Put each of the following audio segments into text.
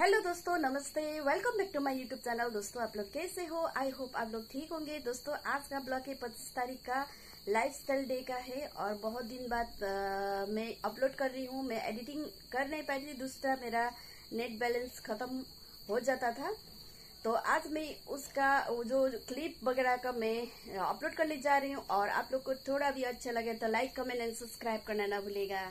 Hello दोस्तों, नमस्ते। Welcome back to my YouTube channel. दोस्तों, आप लोग कैसे हो? आई होप आप लोग ठीक होंगे। दोस्तों, आज का ब्लॉग है 25 तारीख का, लाइफस्टाइल डे का है और बहुत दिन बाद मैं अपलोड कर रही हूँ। मैं एडिटिंग कर नहीं पाई थी, दूसरा मेरा नेट बैलेंस खत्म हो जाता था, तो आज मैं उसका जो क्लिप वगैरह का मैं अपलोड करने जा रही हूँ। और आप लोग को थोड़ा भी अच्छा लगे तो लाइक, कमेंट एंड सब्सक्राइब करना ना भूलेगा।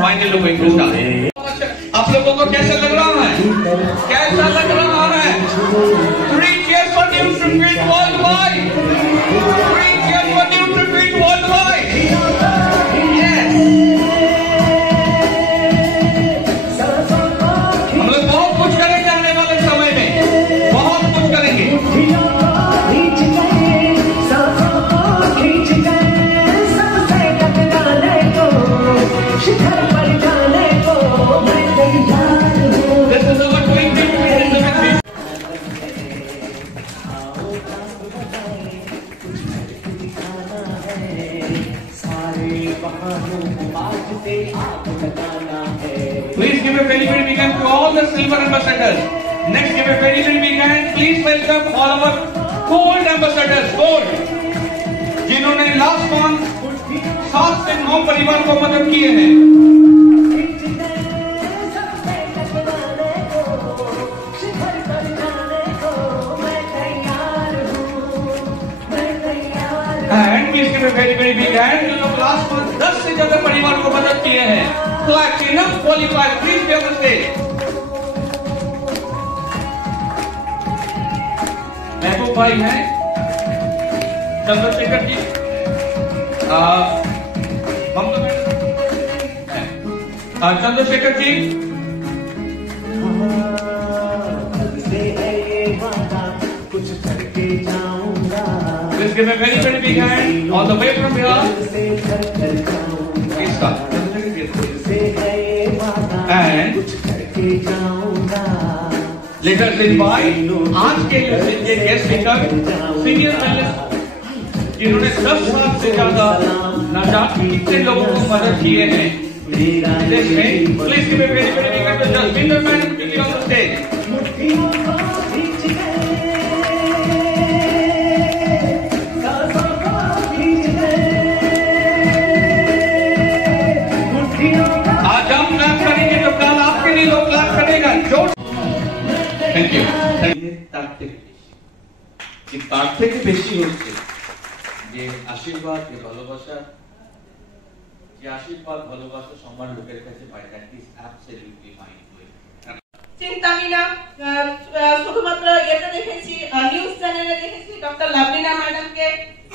फाइनल आप लोगों को कैसा लग रहा है? कैसा लग रहा है? 3 cheers for Nutrifit worldwide. 3 cheers for Nutrifit worldwide. Yes. हम लोग बहुत कुछ करेंगे आने वाले समय में, बहुत कुछ करेंगे। Please give a very big hand to all the silver ambassadors. Next, give a very big hand. Please welcome all our gold ambassadors. Gold, जिन्होंने लास्ट मंथ 7 से 9 परिवार को मदद किए हैं। And please give a very big hand. जो लोग last month 10 से ज्यादा परिवार को मदद किए हैं। Platinum qualified. Please be on the stage. महबूब भाई हैं, चंद्रशेखर जी, चंद्रशेखर जी, कुछ करके जाऊंगा। Please give a very big hand all the way from Bihar. इसका and let us invite आज के गेस्ट स्पीकर सीनियर जर्नलिस्ट जिन्होंने 10 साल से ज्यादा न जाने कितने लोगों को मदद किए हैं देश में। Please give a very big hand to Jaswinder madam to be on the stage. आज हम क्लास करेंगे तो कल आपके लिए लोग क्लास करेगा। Thank you. তার থেকে বেশি হচ্ছে যে আশীর্বাদ, যে ভালোবাসা, যে আশীর্বাদ ভালোবাসা সম্মান লোকের কাছে পাই। That is absolutely mind blowing. চিন্তা আমি না শুধুমাত্র এটা দেখেছি, নিউজ চ্যানেলে দেখেছি ডক্টর লাভলিনা ম্যাডামকে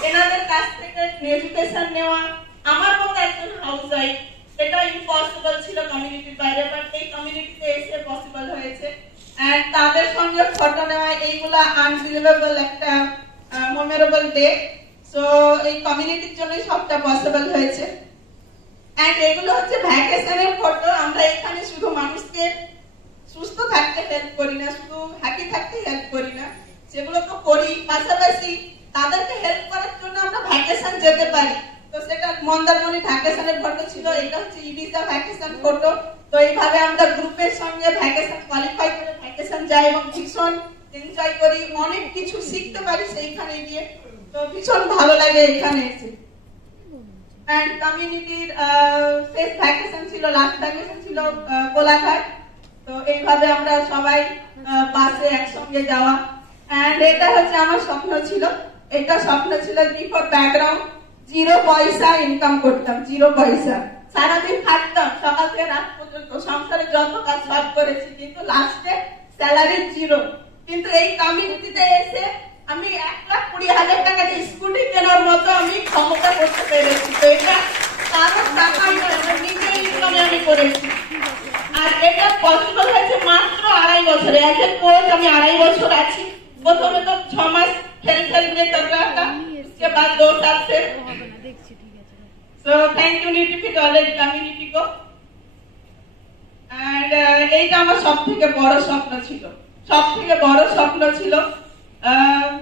এনাদের কাছ থেকে এডুকেশন নেওয়া, আমার মতো একজন হাউস ওয়াইফ, এটা ইম্পসিবল ছিল কমিউনিটির বাইরে, বাট এই কমিউনিটিতে এসে পসিবল হয়েছে। এন্ড তাদের সঙ্গে ফটো নেওয়া, এইগুলা আনবিলিভেবল একটা মেমোরেবল ডে। সো এই কমিউনিটির জন্যই সবটা পসিবল হয়েছে। এন্ড এগুলো হচ্ছে ভ্যাকেশনের ফটো। আমরা এখানে শুধু মানুষকে সুস্থ থাকতে হেল্প করি না, শুধু হ্যাপি থাকতে হেল্প করি না, সেগুলো তো করি, পাশাপাশি তাদেরকে হেল্প করার জন্য আমরা ভ্যাকেশন যেতে পারি। তো সেটা মন্দারমণি ভ্যাকেশনের ফটো ছিল, এটা হচ্ছে ইবিজা ভ্যাকেশন ফটো। তো এইভাবে আমরা গ্রুপের সঙ্গে ভ্যাকেশন কোয়ালিফাই করে ভ্যাকেশন যাই এবং ভীষণ এনজয় করি, অনেক কিছু শিখতে পারি সেইখানে গিয়ে। তো ভীষণ ভালো লাগে এখানে এসে। এন্ড কমিউনিটির শেষ ভ্যাকেশন ছিল, লাস্ট ভ্যাকেশন ছিল কোলাঘাট। তো এইভাবে আমরা সবাই বাসে একসঙ্গে যাওয়া। এন্ড এটা হচ্ছে আমার স্বপ্ন ছিল, এটা স্বপ্ন ছিল বিফোর ব্যাকগ্রাউন্ড, 0 পয়সা ইনকাম করতাম, 0 পয়সা, সারাদিন খাটতাম সকাল থেকে রাত পর্যন্ত, সংসারে যত কাজ সব করেছি, কিন্তু লাস্টে স্যালারি 0। কিন্তু এই কমিউনিটিতে এসে আমি 1,20,000 টাকা দিয়ে স্কুটি কেনার মতো আমি ক্ষমতা করতে পেরেছি। তো এটা কারোর টাকা নয়, আমার নিজের ইনকামে আমি করেছি। আর এটা পসিবল হয়েছে মাত্র 2.5 বছরে। এজ এ কোচ আমি 2.5 বছর আছি। প্রথমে তো 6 মাস খেল में कर रहा था, उसके बाद 2 साल से। So thank you Newtifit College community को। And এইটা আমার সবথেকে বড় স্বপ্ন ছিল, সবথেকে বড় স্বপ্ন ছিল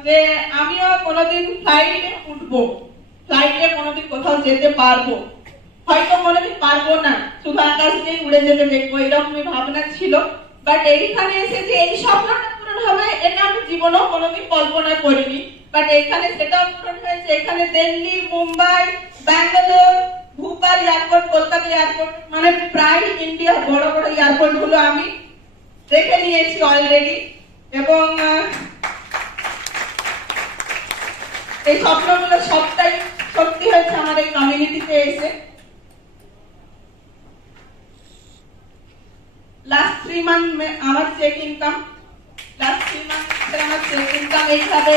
যে আমিও কোনোদিন ফ্লাইটে উঠবো, ফ্লাইটে কোনোদিন কোথাও যেতে পারবো, হয়তো কোনোদিন পারবো না, শুধু আকাশ দিয়ে উড়ে যেতে দেখবো, এরকমই ভাবনা ছিল। বাট এইখানে এসে যে এই স্বপ্নটা পূরণ হবে এটা আমি জীবনেও কোনোদিন কল্পনা করিনি। বাট এখানে সেটাও পূরণ হয়েছে। এখানে দিল্লি, মুম্বাই, ব্যাঙ্গালোর, ভোপাল এয়ারপোর্ট, কলকাতা এয়ারপোর্ট, মানে প্রায় ইন্ডিয়ার বড় বড় এয়ারপোর্ট গুলো আমি দেখে নিয়েছি অলরেডি। এবং এই স্বপ্নগুলো সবটাই সত্যি হয়েছে আমার এই কমিউনিটিতে এসে। লাস্ট 3 মান্থ আমার চেক ইনকাম, লাস্ট 3 মান্থ আমার চেক ইনকাম এইভাবে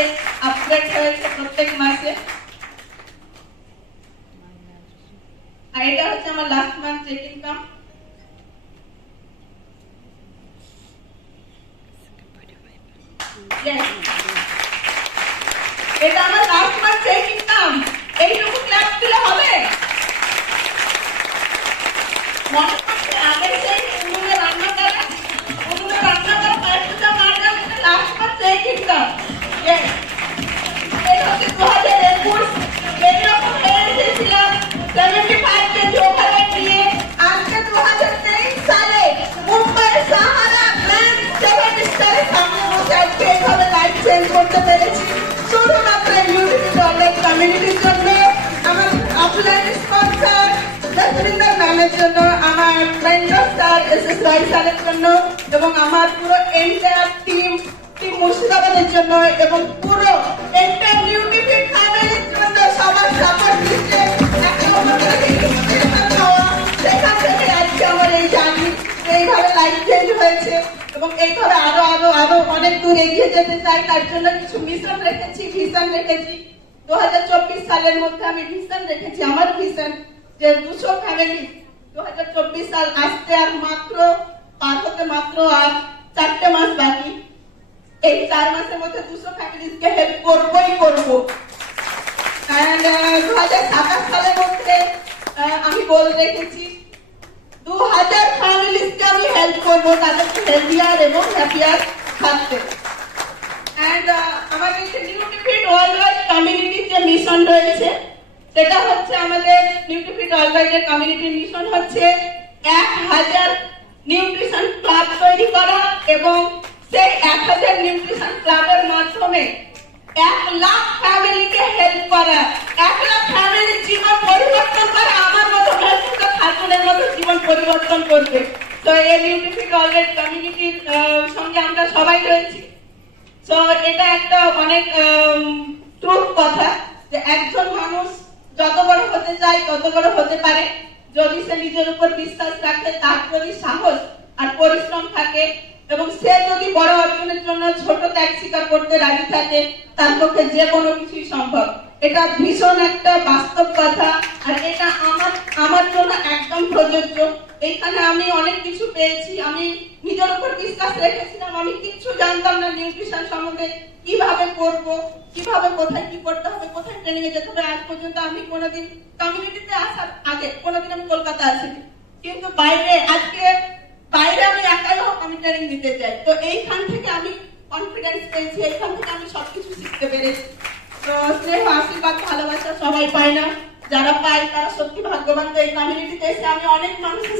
আপডেট হয়েছে প্রত্যেক মাসে। আর এটা হচ্ছে আমার লাস্ট মান্থ চেক ইনকাম। এটা আমার লাস্ট মান্থ চেক ইনকাম। এইটুকু ক্লাস দিলে হবে? মনে হচ্ছে আগে সেই উনুনে রান্না করা পাঁচটা মার্কা লাস্ট মান্থ চেক ইনকাম। এটা হচ্ছে 2021। এইরকম এসেছিলাম 75 কেজি ওভারওয়েট নিয়ে। আজকে 2023 সালে মুম্বাই সাহারা গ্র্যান্ড 7 স্টারের সামনে বসে আজকে এইভাবে লাইফ চেঞ্জ করতে পেরেছি শুধুমাত্র নিউটিফিট অনলাইন কমিউনিটির জন্য, আমার অফলাইন স্পন্সর জসবিন্দর ম্যামের জন্য, আমার মেন্টর স্যার এসএস রায় স্যারের জন্য, এবং আমার পুরো এন্টায়ার টিম মুর্শিদাবাদের জন্য, এবং পুরো এন্টায়ার নিউটিফিট ফ্যামিলির জন্য সবার সাপোর্ট দিচ্ছে। সেখান থেকে আজকে আমার এই জার্নি এইভাবে লাইফ চেঞ্জ হয়েছে এবং এইভাবে আরো আরো আরো অনেক দূর এগিয়ে যেতে চাই। তার জন্য কিছু মিশন রেখেছি, ভিশন রেখেছি। 2024 সালের মধ্যে আমি ভিশন রেখেছি, আমার ভিশন যে 200 ফ্যামিলি 2024 সাল আসতে আর মাত্র পার হতে মাত্র আর 4টে মাস বাকি। এই 4 মাসের মধ্যে 200 ফ্যামিলিকে হেল্প করবোই করবো। 2027 সালের মধ্যে আমি গোল রেখেছি 2000 ফ্যামিলিকে আমি হেল্প করবো, তাদেরকে হেলদিয়ার এবং হ্যাপিয়ার থাকতে। এন্ড আমাদের নিউটিফিট ওয়ার্ল্ড কমিউনিটির যে মিশন রয়েছে সেটা হচ্ছে আমাদের নিউটিফিট ওয়ার্ল্ড কমিউনিটির মিশন হচ্ছে 1000 নিউট্রিশন ক্লাব তৈরি করা এবং সেই 1000 নিউট্রিশন ক্লাবের মাধ্যমে 1 লাখ ফ্যামিলিকে হেল্প করা, 1 লাখ ফ্যামিলির জীবন পরিবর্তন করা, আমার মতো খাতুনের মতো জীবন পরিবর্তন করবে। তো এই নিউটিফিট ওয়ার্ল্ড কমিউনিটির সঙ্গে আমরা সবাই রয়েছি। তো এটা একটা অনেক ট্রুথ কথা যে একজন মানুষ যত বড় হতে চায় তত বড় হতে পারে যদি সে নিজের উপর বিশ্বাস রাখে, তার যদি সাহস আর পরিশ্রম থাকে এবং সে যদি বড় অর্জনের জন্য ছোট ত্যাগ স্বীকার করতে রাজি থাকে, তার পক্ষে যে কোনো কিছুই সম্ভব। এটা ভীষণ একটা বাস্তব কথা, আর এটা আমার জন্য একদম প্রযোজ্য। এখানে আমি অনেক কিছু পেয়েছি, আমি নিজের উপর বিশ্বাস রেখেছিলাম, আমি কিচ্ছু জানতাম না নিউট্রিশন সম্বন্ধে, কিভাবে করব, কিভাবে কোথায় কি করতে হবে, কোথায় ট্রেনিং এ যেতে হবে। আজ পর্যন্ত আমি কোনোদিন কমিউনিটিতে আসার আগে কোনোদিন আমি কলকাতা আসিনি, কিন্তু আজকে বাইরে আমি একাই হোক আমি ট্রেনিং দিতে চাই। তো এইখান থেকে আমি কনফিডেন্স পেয়েছি, এইখান থেকে আমি সবকিছু শিখতে পেরেছি। তো স্নেহ, আশীর্বাদ, ভালোবাসা সবাই পায় না, যারা পায় তারা সত্যি ভাগ্যবান। তো এই কমিউনিটিতে এসে আমি অনেক মানুষের